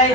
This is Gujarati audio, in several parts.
Ay,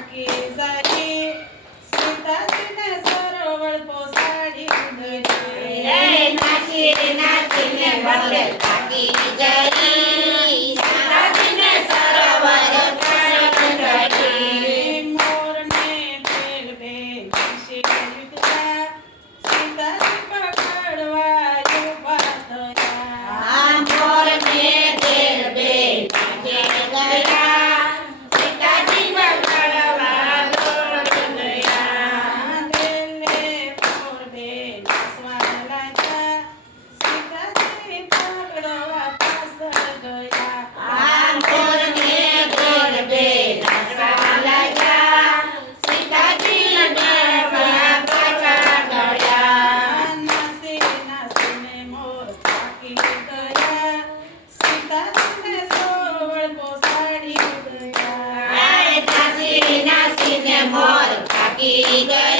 ઝાંકી સારી સીતાજીને સરોવર પોસાડી ઉદરી. નાચીને ભલે થાકી જઈ Hare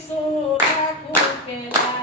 sola, porque la